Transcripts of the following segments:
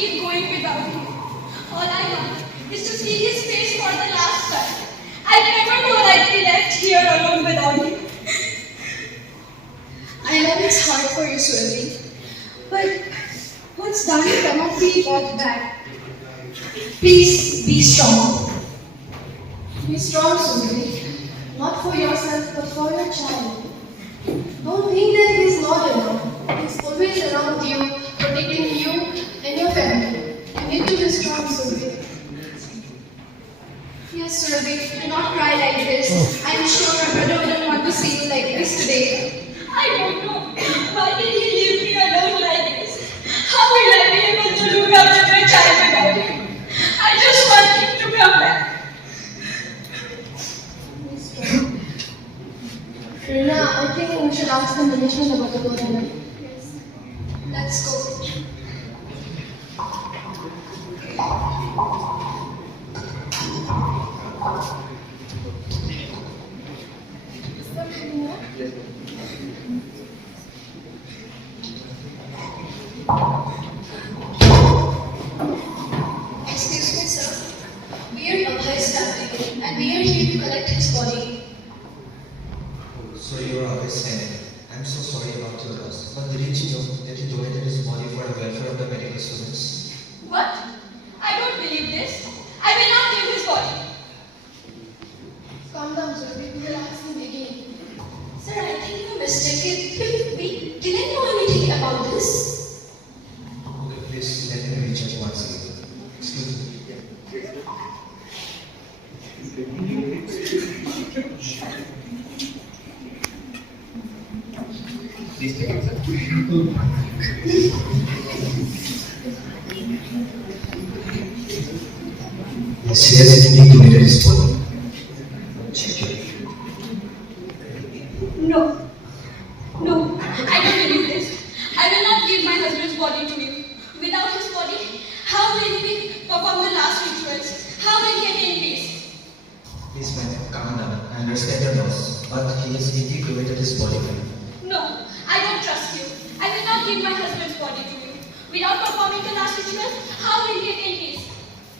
keep going without him. All I want is to see his face for the last time. I never know I'd be left here alone without him. I know it's hard for you, Surabhi, but what's done cannot be brought back. Please be strong. Be strong, Surabhi. Not for yourself, but for your child. Don't think that he's not alone. He's always around you, protecting you and your family. You need to be strong, Surabhi. Yes, Surabhi, do not cry like this. I'm sure my brother wouldn't want to see you like this today. I don't know. Why did he leave me alone like this? How will I be able to look after my child without him? I just want him to come back. Rina, I think we should ask the management about the tournament. Yes. Let's go. Excuse me, sir. We are Abhay's family and we are here to collect his body. So you are understanding. I'm so sorry about your loss. But didn't you know that he donated his body for the welfare of the medical students? What? I don't believe this. I will not give his body. Calm down, sir. We will ask him again. Sir, I think you're mistaken. We didn't know anything about this. Okay, please let me recheck once again. Excuse me. Please take it, sir. Yes, he has indeed donated his body. Check it. No. No. I don't believe this. I will not give my husband's body to you. Without his body, how will we perform the last rituals? How will he attain peace? Please, ma'am, calm down. I understand your loss, but he has indeed donated his body for you. No. I don't trust you. I will not give my husband's body to you. Without performing the last rituals, how will he attain peace?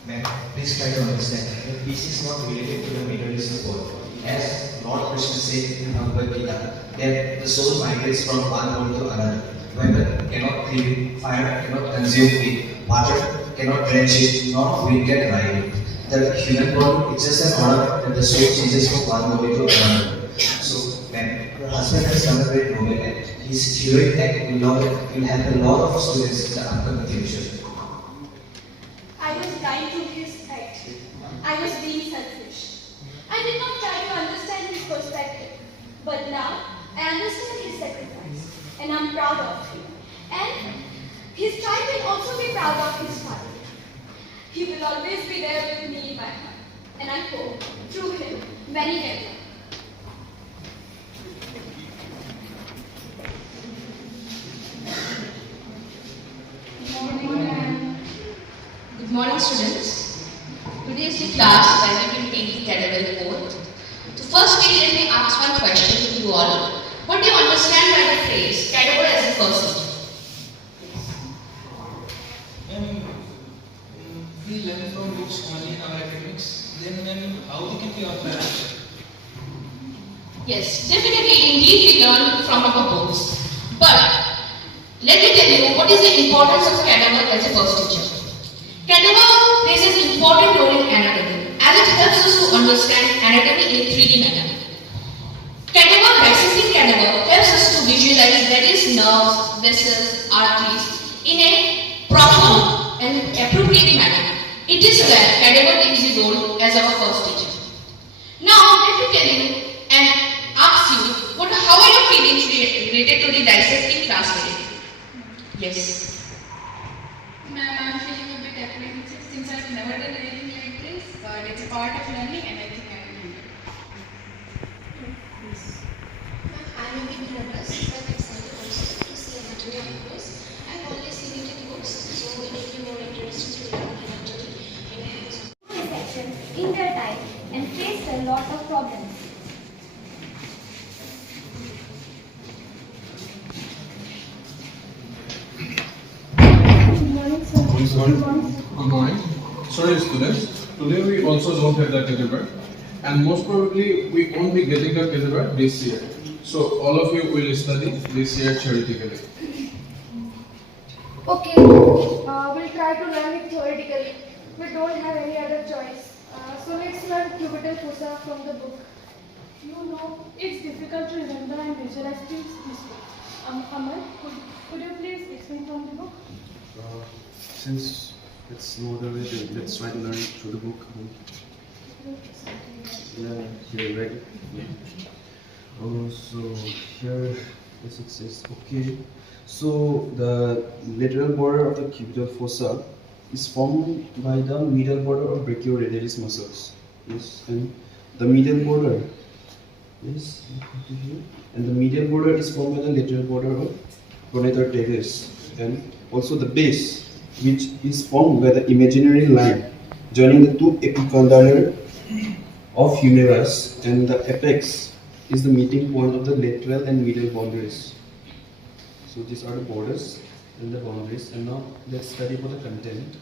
Ma'am, please try to understand that peace is not related to the materialist world. As Lord Krishna said in Bhagavad Gita, that the soul migrates from one world to another. Weapon cannot kill it, fire cannot consume it, water cannot drench it, nor wind can ride it. The human body is just an order that the soul changes from one body to another. So, ma'am, your husband has done a great noble act. His heroic act will help a lot of students in the upcoming future. I was blind to his act. I was being selfish. I did not try to understand his perspective. But now, I understand his sacrifice. And I'm proud of him. And his child will also be proud of his father. He will always be there with me in my heart. And I hope, through him, many get love. Good morning, students. Today is the class where we will take the Cadaver report. So first, let me ask one question to you all. What do you understand by the phrase Cadaver as a first teacher? We learn from books only in our academics. Then how we can be our parents? Yes, definitely, indeed, we learn from our books. But let me tell you what is the importance of Cadaver as a first teacher. Cadaver plays an important role in anatomy, as it helps us to understand anatomy in 3D manner. Cadaver, dissecting cadaver, helps us to visualize various nerves, vessels, arteries in a proper and appropriate manner. It is where Cadaver takes the role as our first teacher. Now, let me tell you and ask you, how are your feelings related to the dissecting class today? Yes. Ma'am, I'm feeling a bit apprehensive since I've never done anything like this, but it's a part of learning and I think I will do it. I may be nervous, but excited also to see anatomy up close. I've always seen it in books, so it will be more interesting to learn anatomy in hands. Section in their time and faced a lot of problems. Good morning, sir. Good morning. Sorry students, today we also don't have the Cadaver, and most probably we won't be getting the Cadaver this year. So all of you will study this year theoretically. Okay, we'll try to learn it theoretically. We don't have any other choice. So let's learn cubital fossa from the book. You know, it's difficult to remember and visualize things this way. Aman, could you please explain from the book? Since it's no other way, let's try to learn it through the book. Yeah, here, right? Yeah. So here, yes, it says, okay. So the lateral border of the cubital fossa is formed by the middle border of brachioradialis muscles. Yes, and the middle border. Yes, and the medial border is formed by the lateral border of pronator teres, and also the base, which is formed by the imaginary line joining the two epicondylar of humerus, and the apex is the meeting point of the lateral and medial boundaries. So these are the borders and the boundaries, and now let's study about the content.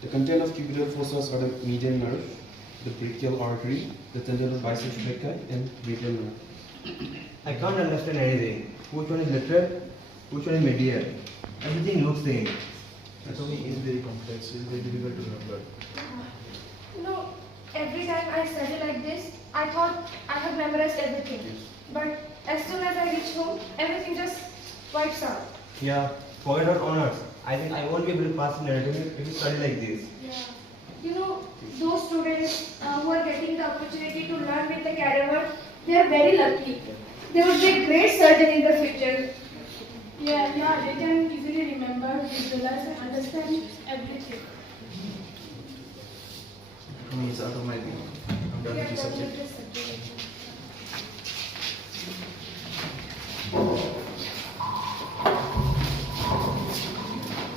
The content of cubital fossa are the median nerve, the brachial artery, the tendon of biceps brachii, and brachial nerve. I can't understand anything. Which one is lateral? Which one is medial? Everything looks same. Anatomy is very complex, it's very difficult to remember. You know, every time I study like this, I thought I have memorized everything. But as soon as I reach home, everything just wipes out. Yeah, forget about honors. I think I won't be able to pass in anatomy if you study like this. Yeah. You know, those students who are getting the opportunity to learn with the Cadaver, they are very lucky. They would be a great surgeon in the future. Yeah, they can easily remember, visualize and understand everything. Anatomy is out of my league. I'm done with this subject.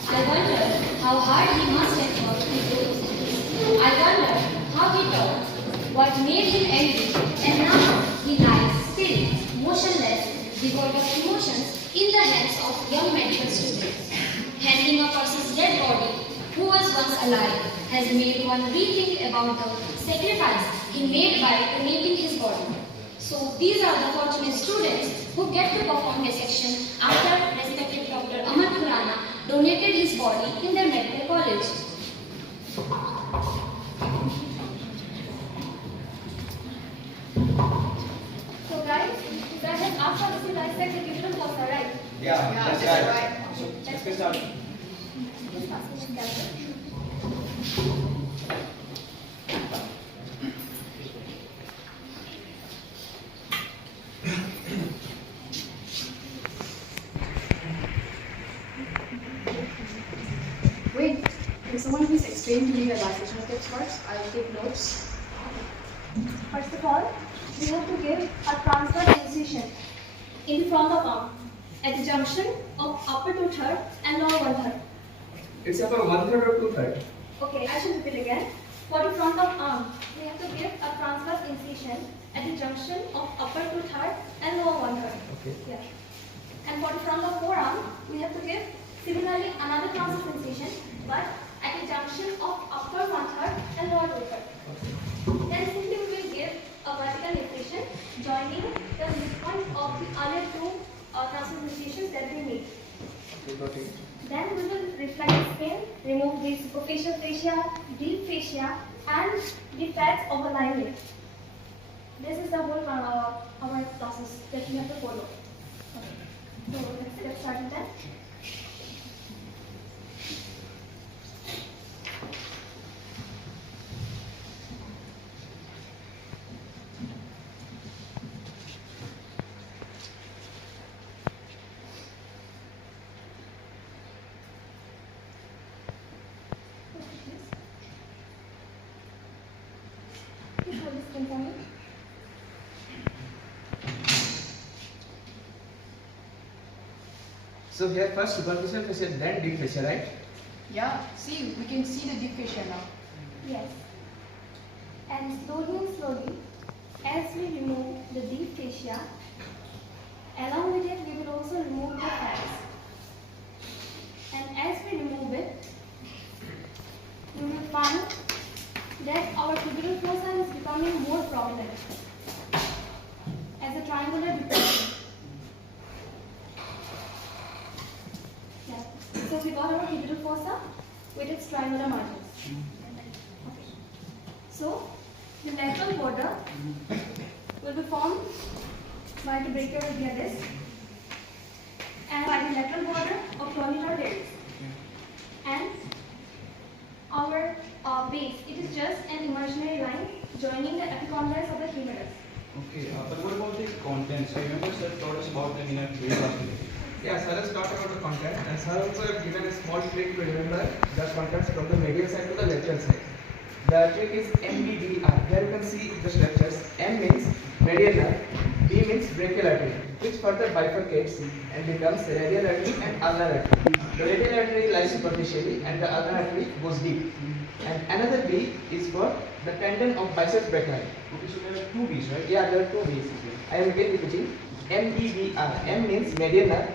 I wonder how hard he must have worked to do this. I wonder how he taught, what made him angry, and now he lies still, motionless, devoid of emotions, in the hands of young medical students. Handling a person's dead body, who was once alive, has made one rethink about the sacrifice he made by donating his body. So these are the fortunate students who get to perform dissection after respected Dr. Aman Khurana donated his body in their medical college. So guys, you guys have asked us to dissect the cubital fossa, right? Yeah, that's right. So let's get started. Just passing it down. Wait, can someone please explain to me the dissection steps first? I'll take notes. First of all, we have to give a transverse incision in the front of arm at the junction of upper 2/3 and lower 1/3. It's about 1/3 or 2/3. Okay, I should repeat again. For the front of arm, we have to give a transverse incision at the junction of upper 2/3 and lower 1/3. Okay. Yeah. And for the front of forearm, we have to give similarly another transverse incision, but at the junction of upper 1/3 and lower 2/3. Then simply we will give a vertical incision joining the midpoint of the other two transverse incisions that we need. Okay, got it. Then we will reflect the skin, remove the superficial fascia, deep fascia, and the fats overlying it. This is the whole our process that we have to follow. Okay. So let's get started then. Please hold the skin for me. So here first superficial fascia, then deep fascia, right? Yeah, see, we can see the deep fascia now. Yes. And slowly, as we remove the deep fascia, along with it we will also remove the fats. And as we remove it, Manu, that our cubital fossa is becoming more prominent as a triangular depression. Yeah. So we got our cubital fossa with its triangular margins. Okay. So the lateral border will be formed by the brachioradial disc and by the lateral border of columnar teres. And our base, it is just an imaginary line joining the epicondyles of the humerus. Okay, but what about the contents? I remember sir taught us about them in a very last video. Yeah, sir has talked about the content, and sir also have given a small trick to remember the contents from the medial side to the lateral side. The trick is MBBR. Here you can see the structures. M means medial nerve, B means brachial artery, which further bifurcates and becomes radial artery and ulnar artery. The radial artery lies superficially and the ulnar artery goes deep. And another B is for the tendon of biceps brachii. Okay, so there are two B's, right? Yeah, there are two B's. I am again repeating. MBBR. M means medial nerve,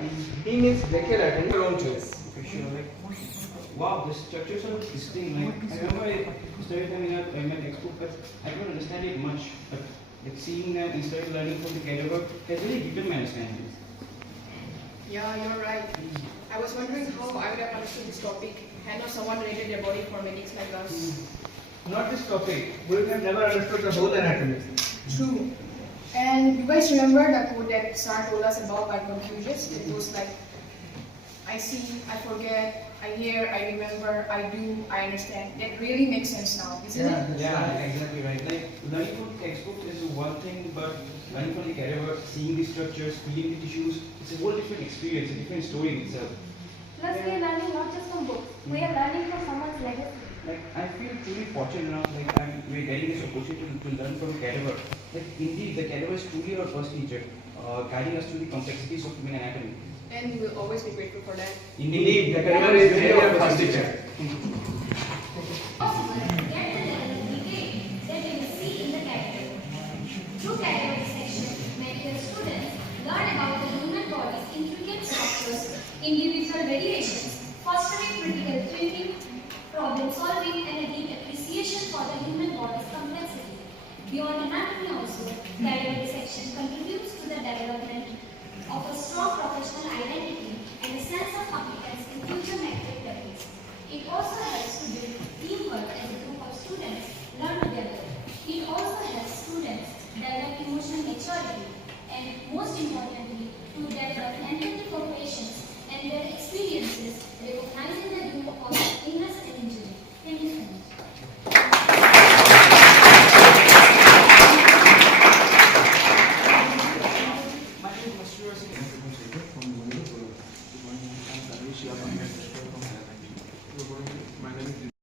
B means brachial artery. Your own choice. Okay, sure. Like, wow, the structures are distinct. Like, I remember I studied them in a textbook, but I don't understand it much. But like seeing them instead of learning from the Cadaver has really deepened my understanding. Yeah, you're right. I was wondering how I would have understood this topic had not someone related their body for medics like us. Not this topic. We would have never understood the whole anatomy. True. And you guys remember the quote that Sar told us about by Confucius? It was like, I see, I forget, I hear, I remember, I do, I understand. That really makes sense now, isn't it? Yeah, exactly right. Like learning from textbooks is one thing, but learning from the Cadaver, seeing the structures, feeling the tissues, it's a whole different experience, a different story in itself. Plus we are learning not just from books, we are learning from someone's legacy. Like I feel truly fortunate enough, like we're getting this opportunity to learn from Cadaver. Like indeed, the Cadaver is truly our first teacher, guiding us through the complexities of human anatomy. And we will always be grateful for that. Indeed, the Cadaver is really our first teacher. Possible get the level of detail that we will see in the Cadaver. Through Cadaver dissection, medical students learn about the human body's intricate structures, individual variations,